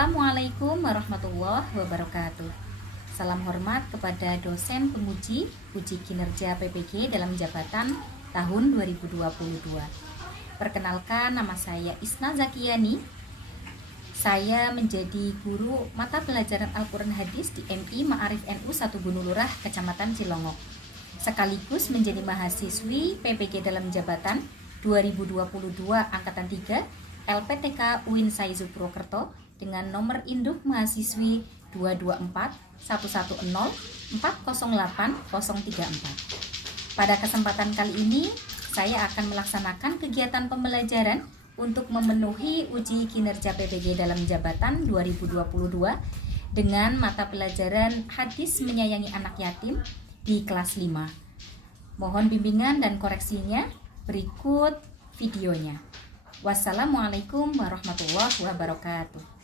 Assalamualaikum warahmatullahi wabarakatuh. Salam hormat kepada dosen penguji uji kinerja PPG dalam jabatan tahun 2022. Perkenalkan, nama saya Isna Zakiyani. Saya menjadi guru mata pelajaran Al-Quran Hadis di MI Ma'arif NU 1 Gunung Lurah, Kecamatan Cilongok. Sekaligus menjadi mahasiswi PPG dalam jabatan 2022 Angkatan 3 LPTK UIN Saizu Purwokerto dengan nomor induk mahasiswi 224-110-408-034. Pada kesempatan kali ini, saya akan melaksanakan kegiatan pembelajaran untuk memenuhi uji kinerja PPG dalam jabatan 2022 dengan mata pelajaran Hadis Menyayangi Anak Yatim di kelas 5. Mohon bimbingan dan koreksinya, berikut videonya. Wassalamualaikum warahmatullahi wabarakatuh.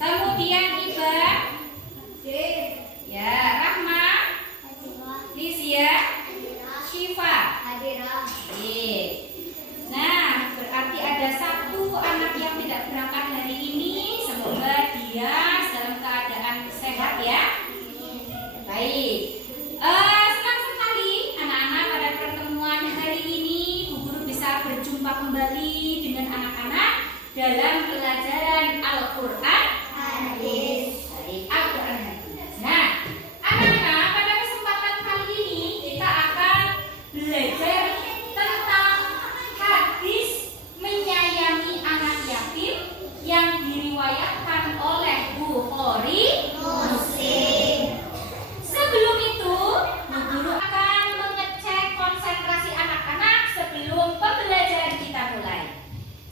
Kemudian Iba, ya, Rahma, Lizia, Syifa. Nah, berarti ada satu anak yang tidak berangkat hari ini. Semoga dia dalam keadaan sehat ya. Baik. Senang sekali anak-anak pada pertemuan hari ini Bu Guru bisa berjumpa kembali dengan anak-anak dalam pelajaran Al-Quran Hadis. Baik, Al-Quran Hadis. Nah, anak-anak pada kesempatan kali ini kita akan belajar tentang hadis menyayangi anak yatim yang diriwayatkan oleh Bukhari Muslim. Sebelum itu, Bu Guru akan mengecek konsentrasi anak-anak sebelum pembelajaran kita mulai.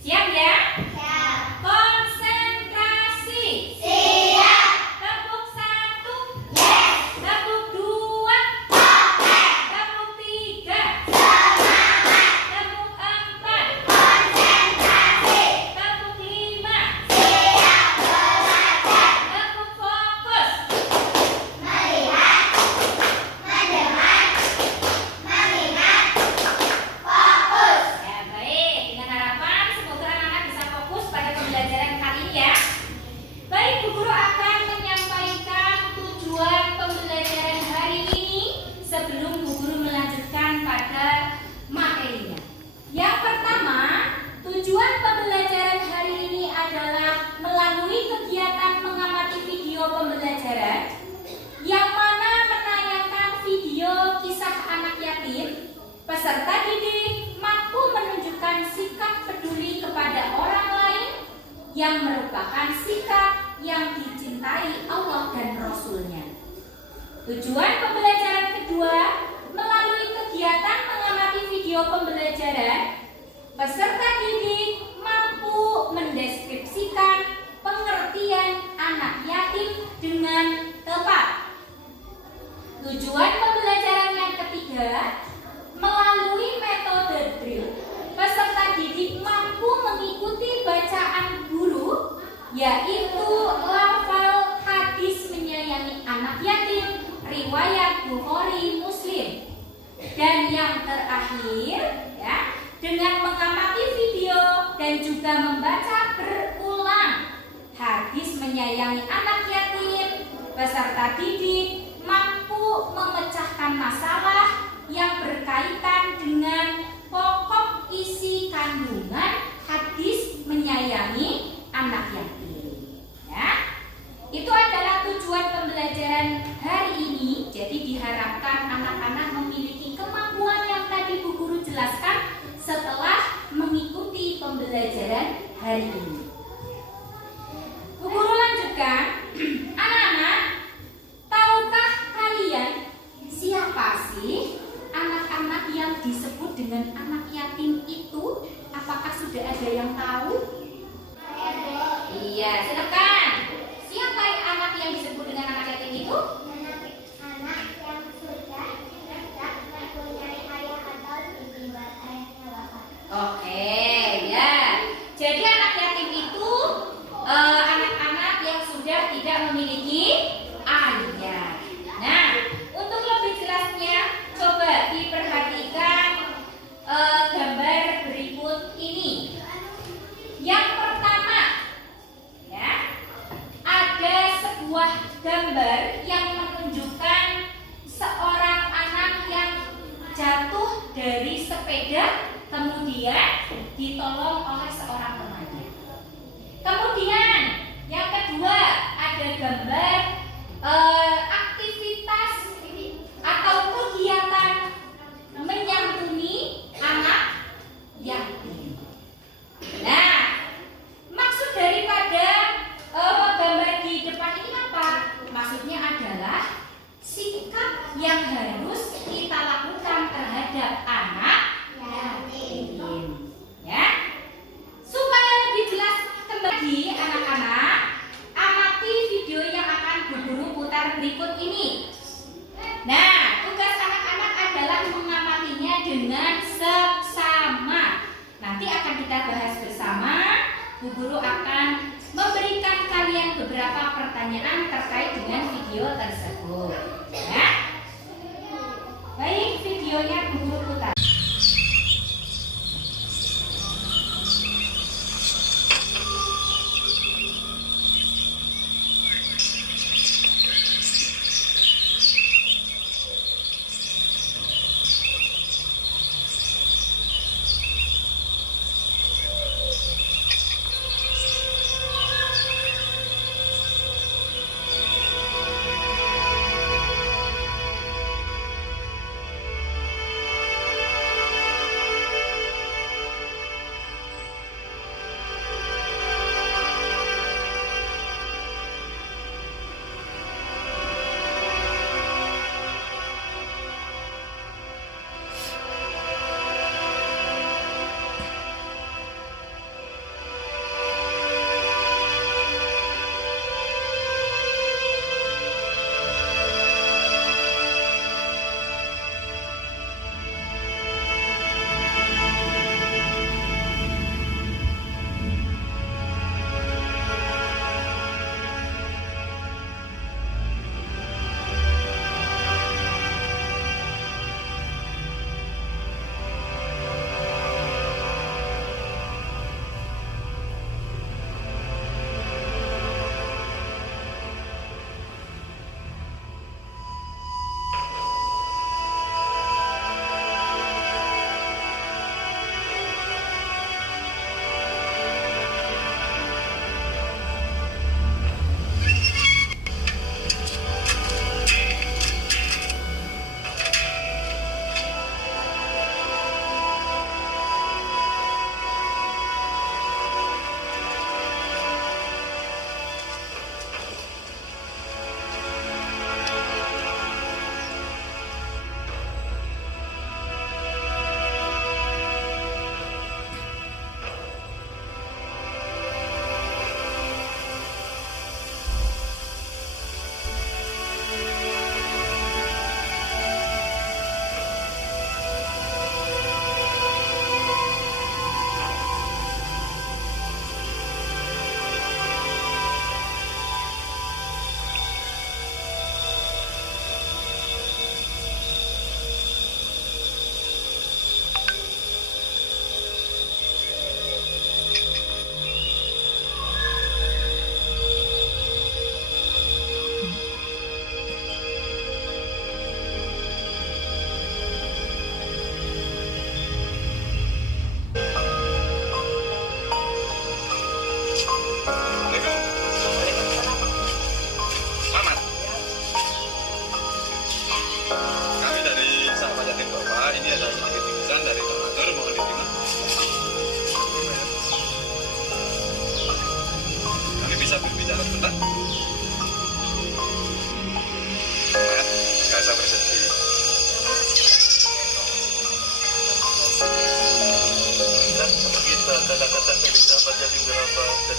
Siap ya? Siap. Konsentrasi. Siap. Tepuk 1. Yes. Tepuk 2. Oke. Tepuk 3. Semangat. Tepuk 4. Konsentrasi. Tepuk 5. Siap belajar. Tepuk fokus. Melihat, mendengar, mengingat, fokus. Ya, baik. Dengan harapan semoga anak-anak bisa fokus pada pembelajaran kali ini ya. Baik, Bu Guru akan menyampaikan tujuan pembelajaran hari ini sebelum Bu Guru melanjutkan pada materinya. Yang pertama, tujuan pembelajaran hari ini adalah melalui kegiatan mengamati video pembelajaran yang mana menayangkan video kisah anak yatim, peserta didik mampu menunjukkan sikap peduli kepada orang lain yang merupakan sikap yang dicintai Allah dan Rasul-Nya. Tujuan pembelajaran kedua, melalui kegiatan mengamati video pembelajaran, peserta didik mampu mendeskripsikan pengertian anak yatim dengan tepat. Tujuan pembelajaran yang ketiga, melalui metode drill, peserta didik mampu mengikuti bacaan guru, yaitu lafal hadis menyayangi anak yatim, riwayat Bukhari Muslim. Dan yang terakhir, ya, dengan mengamati video dan juga membaca berulang hadis menyayangi anak yatim, peserta didik mampu memecahkan masalah yang berkaitan dengan pokok isi kandungan hadis menyayangi anak yatim. Ya, itu adalah tujuan pembelajaran hari ini. Jadi diharapkan anak-anak memiliki kemampuan yang tadi Bu Guru jelaskan setelah mengikuti pembelajaran hari ini. Bu Guru lanjutkan, anak-anak, tahukah kalian siapa sih anak-anak yang disebut dengan anak yatim itu? Apakah sudah ada yang tahu? Iya, silakan. Siapa anak yang disebut dengan anak yatim itu? Anak yang sudah tidak mempunyai ayah atau ibu ayahnya wafat. Oke, ya. Jadi anak yatim itu anak-anak yang sudah tidak memiliki ayah. Nah, untuk lebih jelasnya, coba diperhatikan gambar berikut ini. Yang pertama, ya, ada sebuah gambar yang menunjukkan seorang anak yang jatuh dari sepeda, kemudian ditolong oleh seorang temannya. Kemudian yang kedua, ada gambar aktivitas atau kegiatan menyantuni anak yatim. Nah, maksud daripada gambar di depan ini apa? Maksudnya adalah sikap yang harus kita lakukan terhadap anak yatim. Ya, supaya lebih jelas kembali anak-anak, amati video yang akan Bu Guru putar berikut ini. Nah, tugas anak-anak adalah mengamatinya dengan seksama. Nanti akan kita bahas bersama. Bu Guru akan memberikan kalian beberapa pertanyaan terkait dengan video tersebut. Ya. Baik, videonya Bu Guru putar.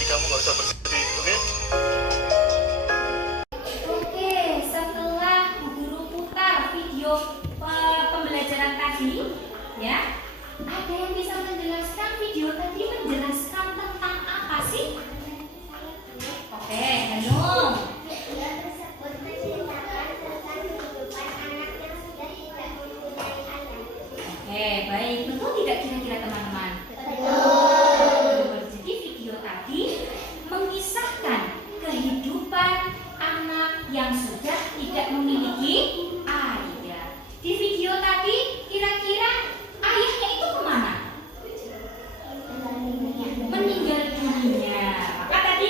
kamu nggak usah bersedih, oke? Oke, setelah Bu Guru putar video pembelajaran tadi, ya, ada yang bisa menjelaskan video tadi menjelaskan tentang apa sih? Oke, Hanum. Video tersebut menceritakan tentang kehidupan anak yang sudah tidak mempunyai ayah. Oke, baik. Betul tidak kira-kira teman-teman? Betul. Jadi video tadi mengisahkan kehidupan anak yang sudah tidak memiliki ayah. Di video tadi kira-kira ayahnya itu kemana? Meninggal dunia. Maka tadi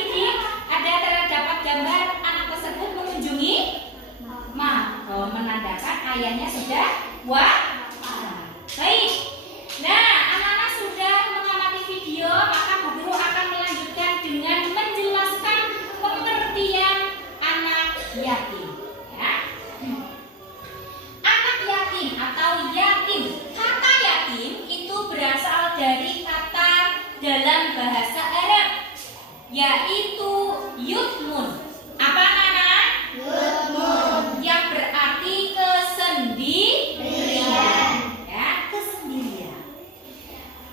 ada terdapat gambar anak tersebut mengunjungi menandakan ayahnya sudah wafat. Baik. Nah, anak-anak sudah mengamati video, maka Bu Guru akan melanjutkan dengan menjelaskan pengertian anak yatim. Ya. Anak yatim atau yatim. Kata yatim itu berasal dari kata dalam bahasa Arab, yaitu yutmun. Apa anak? Yutmun. Yang berarti kesendirian. Ya, kesendirian.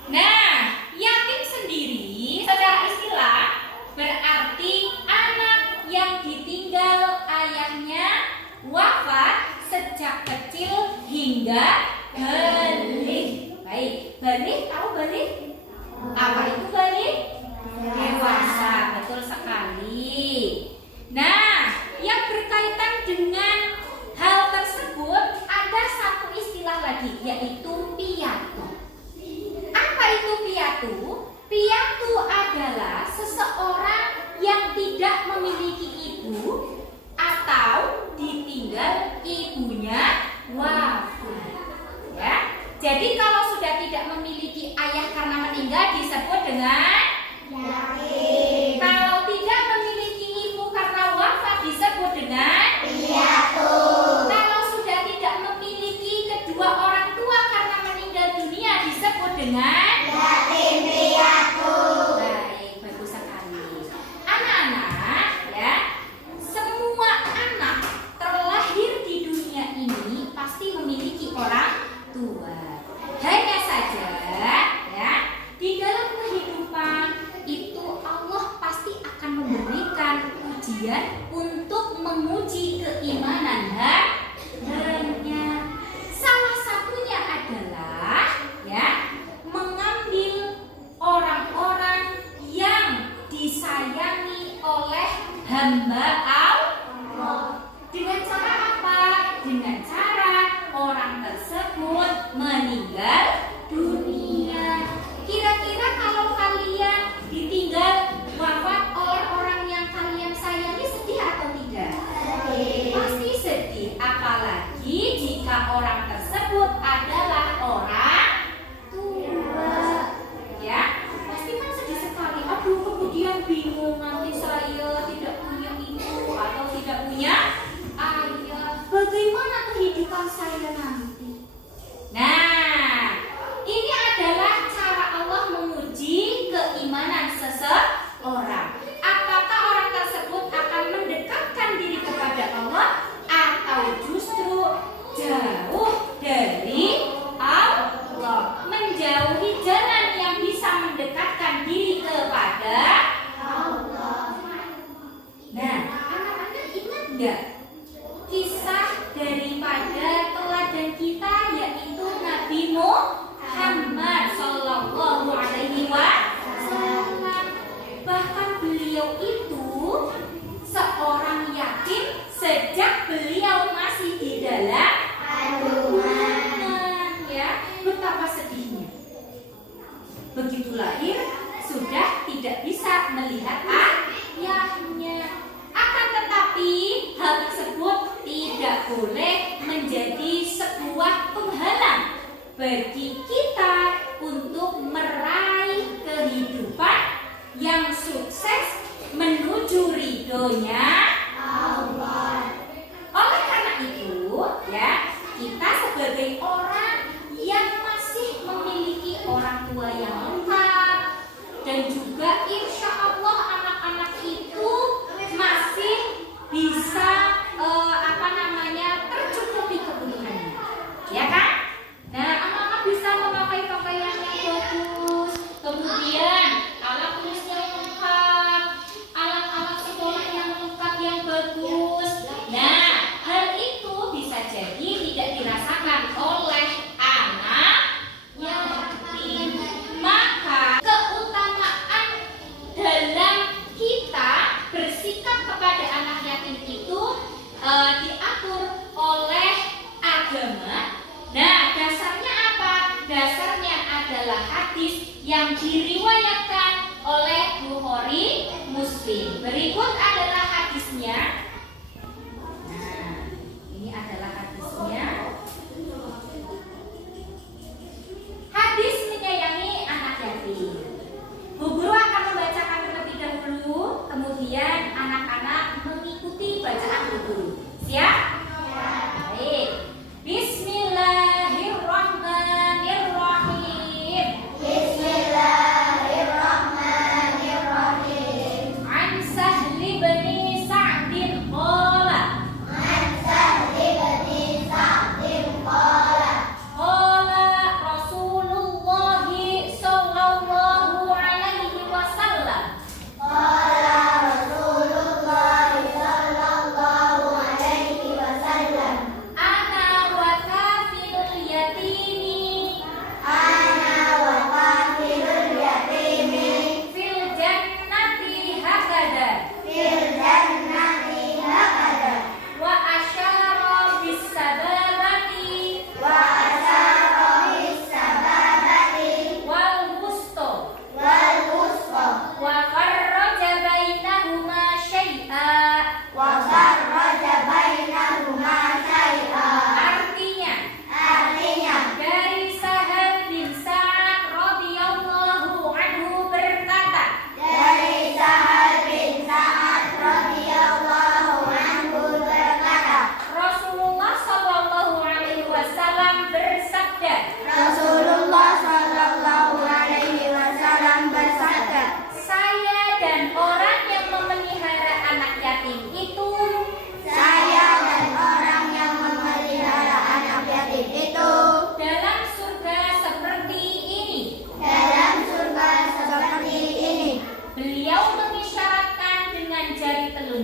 Nah, yatim sendiri secara istilah berarti anak yang ditinggal ayahnya wafat sejak kecil hingga balik. Baik, balik, tahu balik? Apa itu balik? Dewasa, betul sekali. Nah, yang berkaitan dengan hal tersebut ada satu istilah lagi, yaitu piatu. Apa itu piatu? Piatu adalah seseorang yang tidak memiliki ibu atau ditinggal ibunya wafat. Ya. Jadi kalau sudah tidak memiliki ayah karena meninggal disebut dengan yatim. Kalau tidak memiliki ibu karena wafat disebut dengan piatu. Kalau sudah tidak memiliki kedua orang tua karena meninggal dunia disebut dengan yatim piatu. Baik, bagus sekali. Anak-anak, ya, semua anak terlahir di dunia ini pasti memiliki orang tua. Hanya saja, ya, di dalam kehidupan itu Allah pasti akan memberikan ujian untuk menguji keimanan hambanya. Salah satunya adalah, ya, mengambil orang-orang yang disayangi oleh hamba Allah. Dengan cara apa? Dengan cara orang tersebut meninggal dunia. Kira-kira kalau kalian ditinggal wafat oleh orang yang kalian sayangi, sedih atau tidak? Pasti sedih. Apalagi jika orang tersebut adalah orang tua. Ya, pasti kan sedih sekali. Aduh, kemudian bingung, nanti saya tidak punya ibu atau tidak punya ayah. Bagaimana kehidupan saya nanti? Nah, ini adalah cara Allah menguji keimanan seseorang. Apakah orang tersebut akan mendekatkan diri kepada Allah atau justru jauh dari Allah, menjauhi jalan yang bisa mendekatkan diri kepada Allah. Nah, anak-anak ingat enggak kisah daripada teladan kita, yaitu Nabi Muhammad Sallallahu Alaihi Wasallam. Bahkan beliau itu seorang yatim sejak beliau masih di dalam kandungan. Ya, betapa sedihnya. Begitu lahir sudah tidak bisa melihat ayahnya. Akan tetapi hal tersebut tidak boleh menjadi sebuah penghalang bagi kita untuk meraih kehidupan yang sukses menuju ridhonya Allah. Oleh karena itu, ya, kita sebagai orang yang masih memiliki orang tua yang lengkap dan juga insya Allah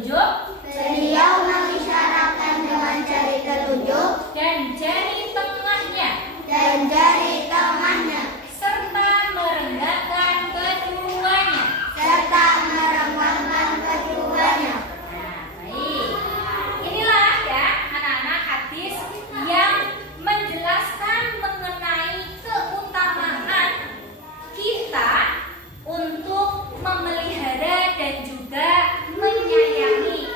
telunjuk Beliau mengisyaratkan dengan jari telunjuk dan jari tengahnya dan jari tengahnya serta merenggangkan keduanya. serta merengangkan keduanya. Nah, baik. Inilah ya anak-anak hadis yang menjelaskan mengenai keutamaan kita untuk memelihara dan juga menyayangi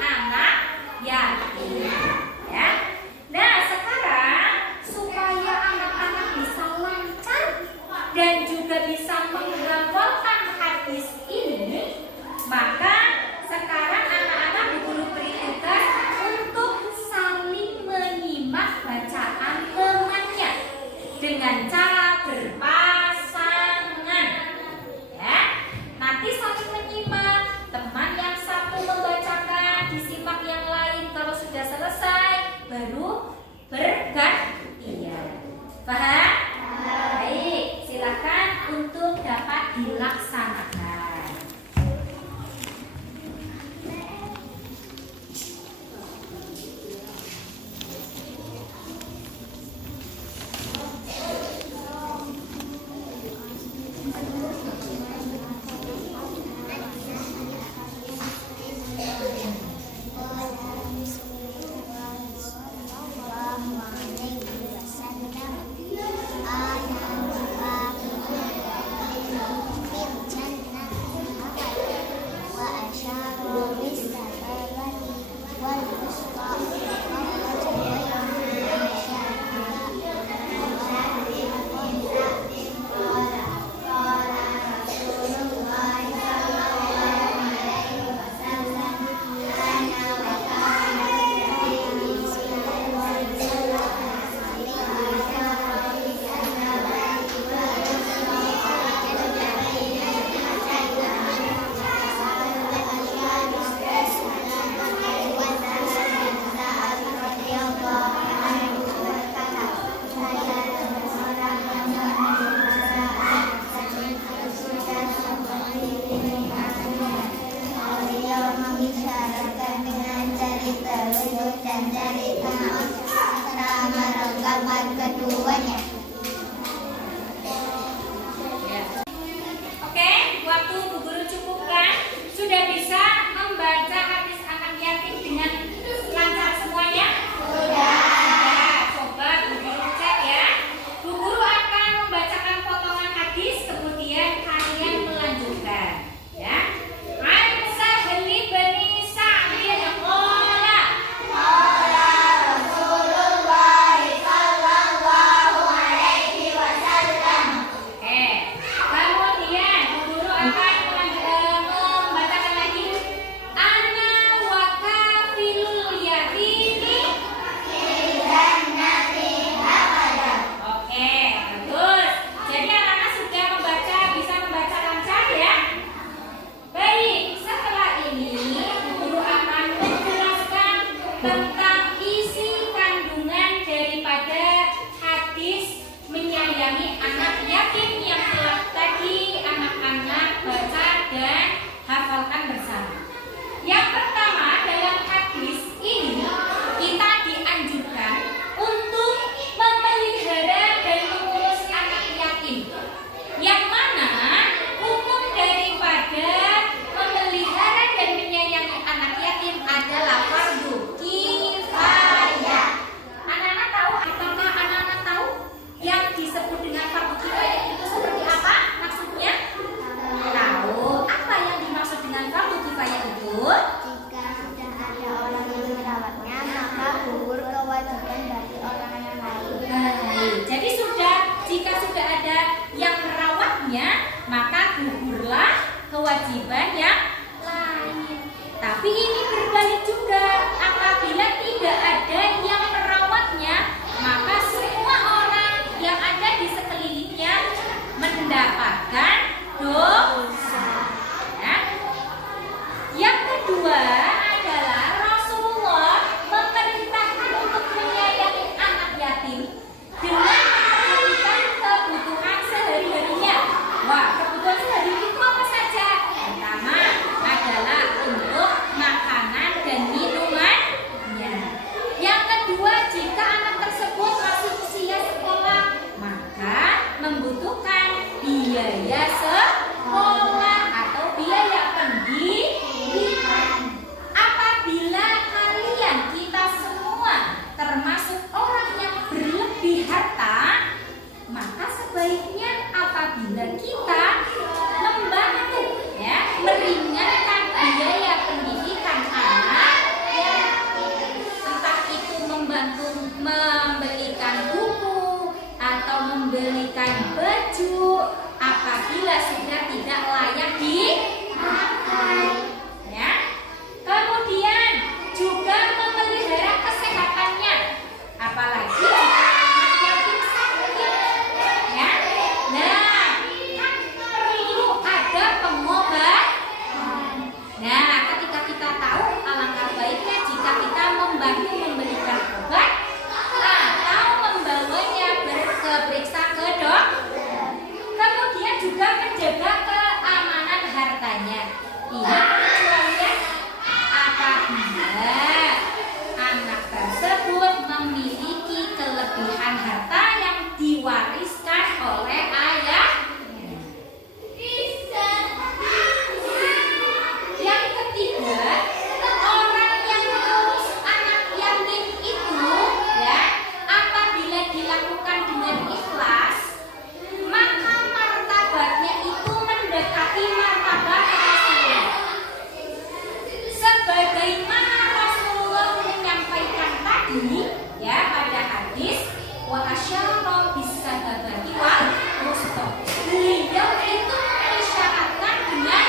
tadi ya pada hadis wa asyara bis-sababati wal wusta. Beliau itu mengisyaratkan dengan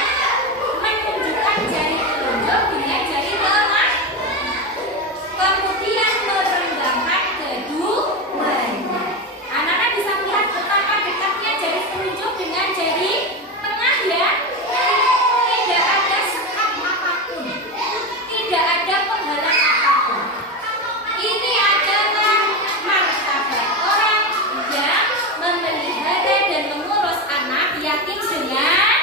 menunjukkan jari telunjuk dengan jari tengah, kemudian merenggangkan keduanya. Anak-anak bisa melihat betapa dekatnya jari telunjuk dengan jari tengah ya. Tidak ada sekat apapun, tidak ada penghalang apapun. Ini adalah martabat orang yang memelihara dan mengurus anak yatim dengan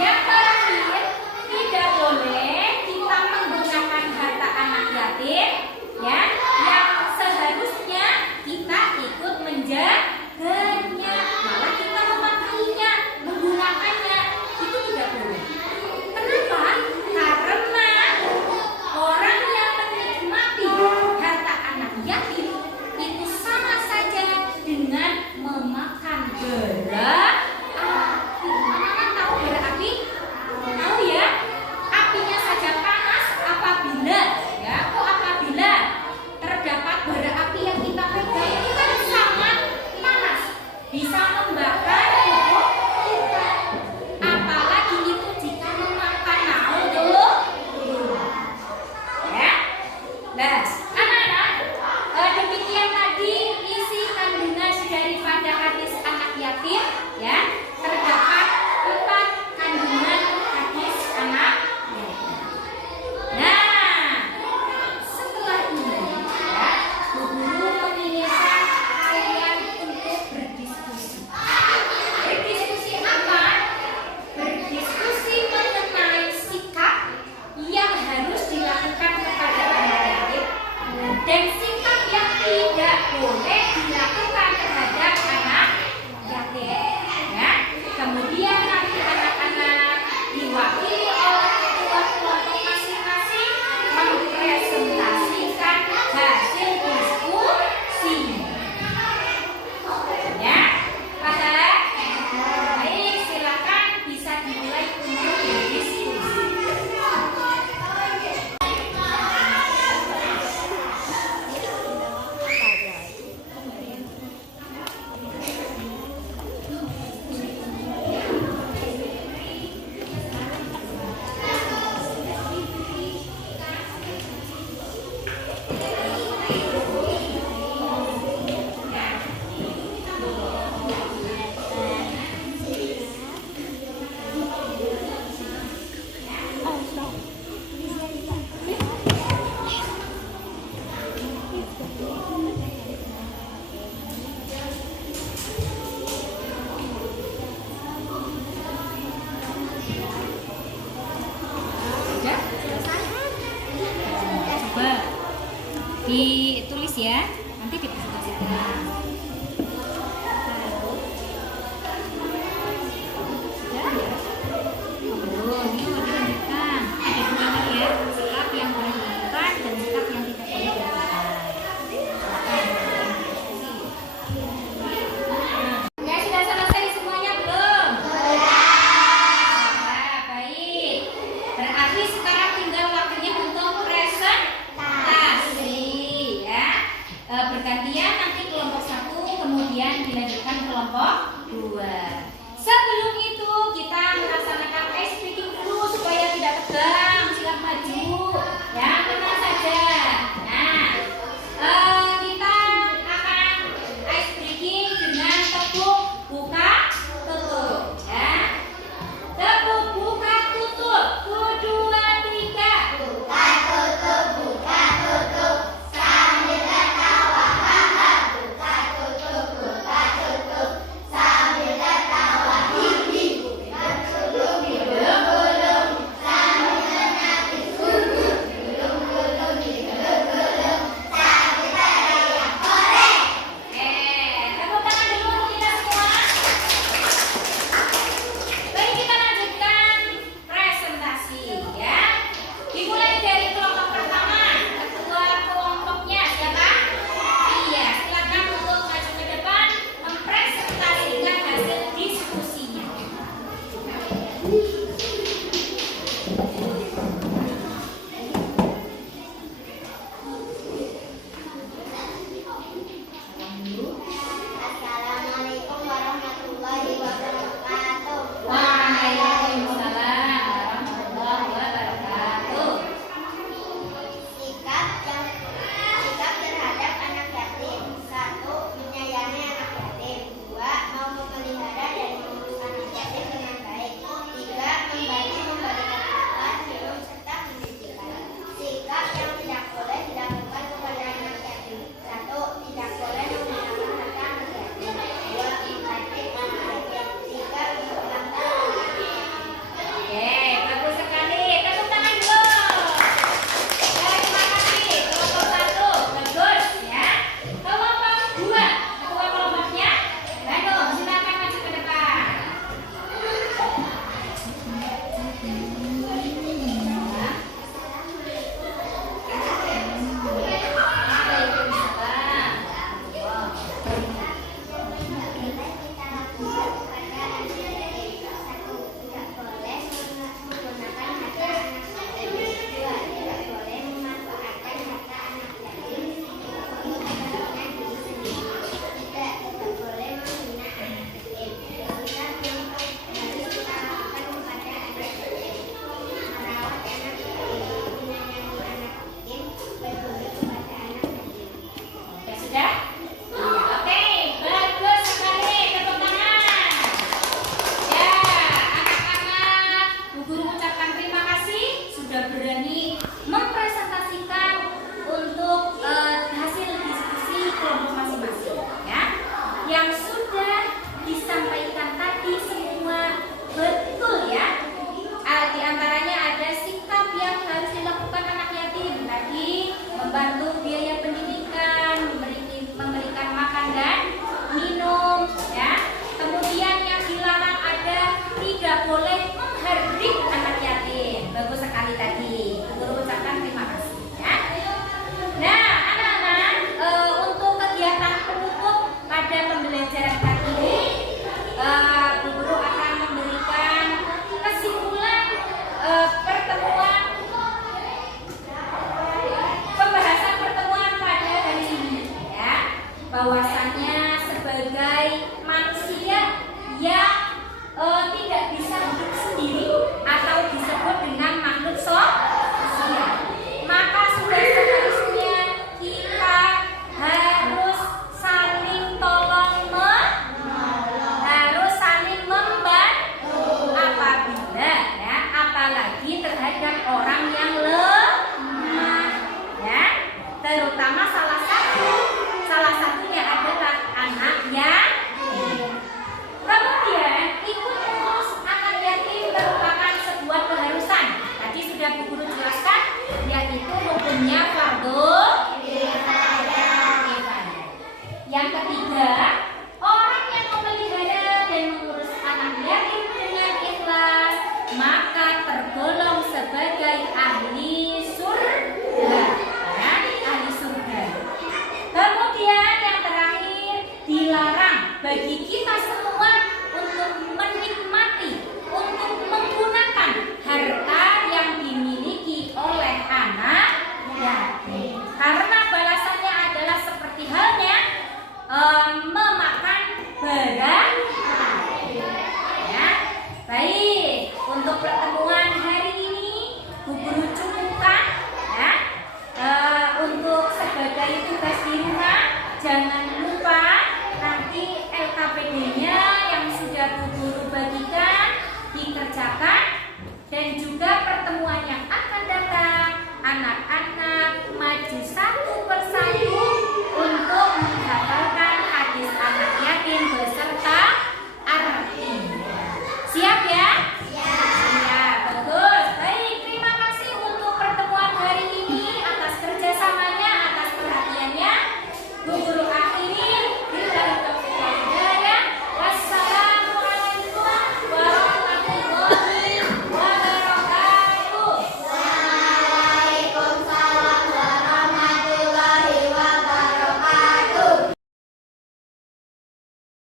yang terakhir, tidak boleh kita menggunakan harta anak yatim ya, yang seharusnya kita ikut menjaganya, malah kita memakainya, menggunakannya, itu tidak boleh. Kenapa? Karena orang yang menikmati harta anak yatim itu sama saja dengan memakan bara api. Anak-anak tahu bara api? Tahu ya? Apinya saja panas apabila terdapat bara api yang kita pegang ini kan sangat panas, bisa membakar tubuh kita. Apalagi itu jika memakan tuh. Ya. Nah, anak-anak, demikian tadi isi kandungan daripada hadis anak yatim ya. Terdapat 4 kandungan hadis anak yatim. Nah, setelah ini ya, Bu Guru menginginkan kalian untuk berdiskusi. Berdiskusi apa? Berdiskusi mengenai sikap yang harus dilakukan kepada anak yatim dan sikap yang tidak boleh dilakukan terhadap anak yatim ya. Kemudian nanti anak-anak diwakili oleh ketua kelompok masing-masing mempresentasikan hasil diskusi ya. Baik, silakan bisa dimulai untuk berdiskusi. Sudah? Coba ditulis ya.